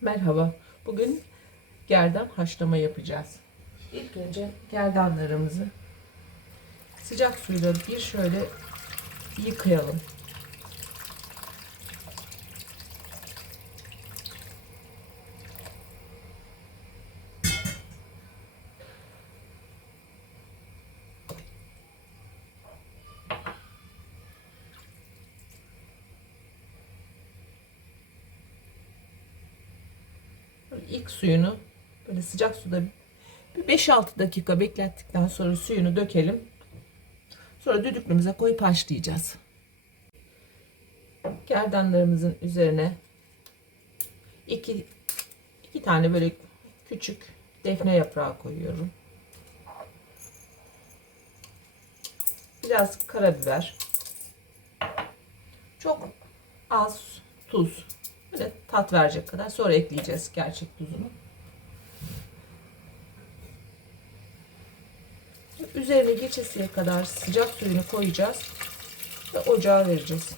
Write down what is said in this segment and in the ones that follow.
Merhaba. Bugün gerdan haşlama yapacağız. İlk önce gerdanlarımızı sıcak suyla bir şöyle yıkayalım. Böyle ilk suyunu böyle sıcak suda bir 5-6 dakika beklettikten sonra suyunu dökelim. Sonra düdüklümüze koyup haşlayacağız. Gerdanlarımızın üzerine iki, iki tane böyle küçük defne yaprağı koyuyorum. Biraz karabiber. Çok az tuz. Böyle tat verecek kadar. Sonra ekleyeceğiz gerçek tuzunu. Üzerine geçesiye kadar sıcak suyunu koyacağız. Ve ocağa vereceğiz.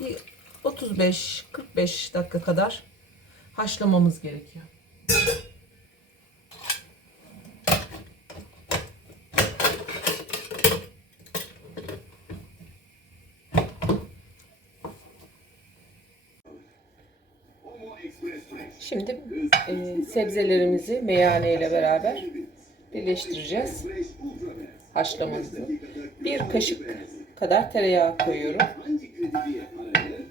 Bir 35-45 dakika kadar haşlamamız gerekiyor. Şimdi e, sebzelerimizi meyane ile beraber birleştireceğiz. Haşlamamızı. Bir kaşık kadar tereyağı koyuyorum. Hangi krediye aranır?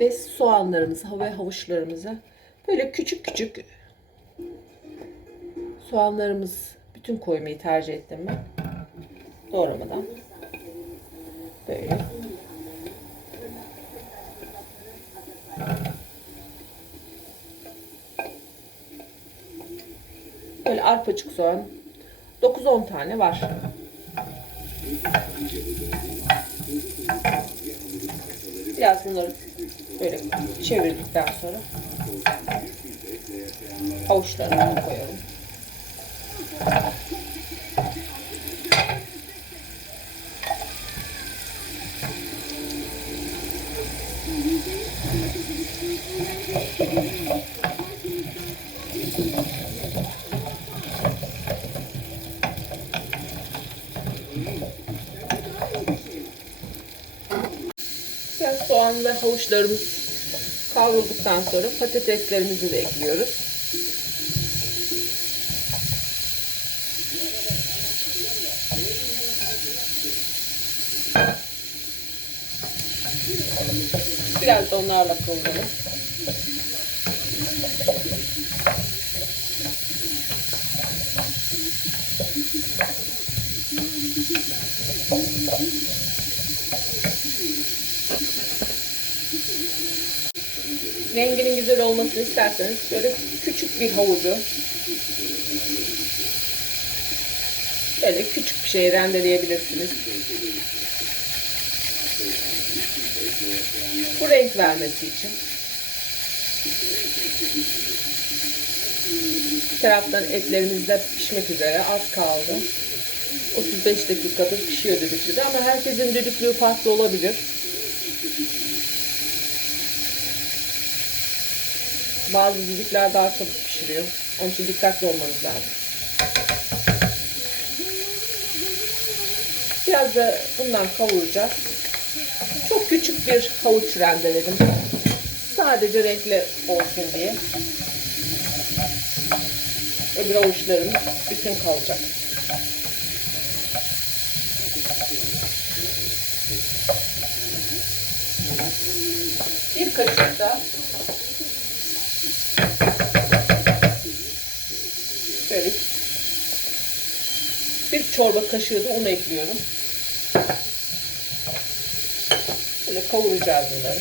Ve soğanlarımızı ve havuçlarımızı böyle küçük küçük soğanlarımız bütün koymayı tercih ettim ben. Doğramadan. Böyle. Böyle arpacık soğan 9-10 tane var. Biraz bunları böyle çevirdikten sonra havuçlarını koyalım. Soğan ve havuçlarımız kavrulduktan sonra patateslerimizi de ekliyoruz. Biraz da onlarla kavuralım. Renginin güzel olmasını isterseniz böyle küçük bir havucu böyle küçük bir şey rendeleyebilirsiniz. Bu renk vermesi için. Bir taraftan etlerimiz de pişmek üzere az kaldı. 35 dakikadır pişiyor düdüklüde ama herkesin düdüklüğü farklı olabilir. Bazı düdükler daha çabuk pişiriyor. Onun için dikkatli olmanız lazım. Biraz da bundan kavuracağız. Çok küçük bir havuç rendeledim. Sadece renkli olsun diye. Öbür havuçlarım bütün kalacak. Bir kaşık da Böyle bir çorba kaşığı da un ekliyorum. Böyle kavuracağız bunları.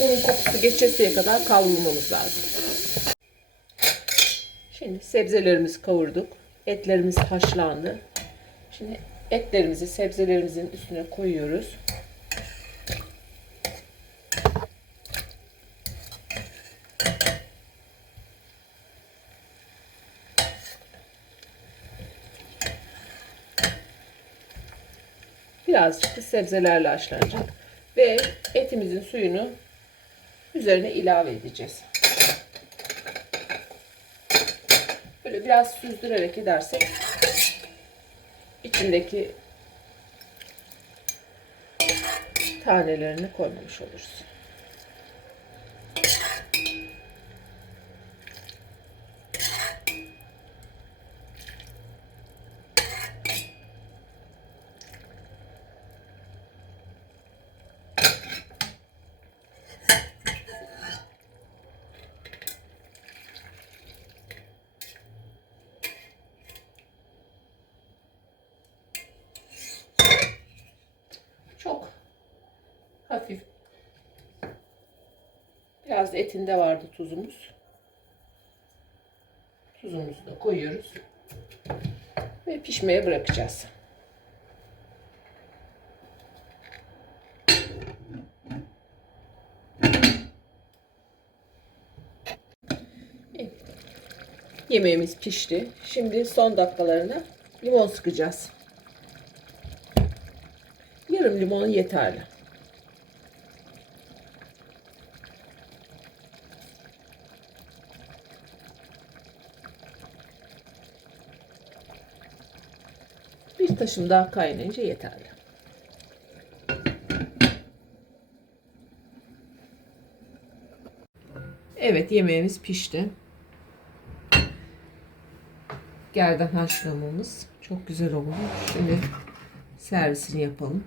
Unun kokusu geçesiye kadar kavrulmamız lazım. Şimdi sebzelerimizi kavurduk. Etlerimiz haşlandı. Şimdi etlerimizi sebzelerimizin üstüne koyuyoruz. Birazcık da sebzelerle haşlanacak. Ve etimizin suyunu üzerine ilave edeceğiz. Böyle biraz süzdürerek edersek içindeki tanelerini koymamış oluruz. Çok hafif. Biraz etinde vardı tuzumuz. Tuzumuzu da koyuyoruz. Ve pişmeye bırakacağız. Yemeğimiz pişti. Şimdi son dakikalarına limon sıkacağız. Yarım limon yeterli. Bir taşım daha kaynayınca yeterli. Evet yemeğimiz pişti. Gerdan haşlamamız çok güzel oldu. Şimdi servisini yapalım.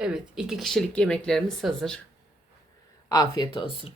Evet, iki kişilik yemeklerimiz hazır. Afiyet olsun.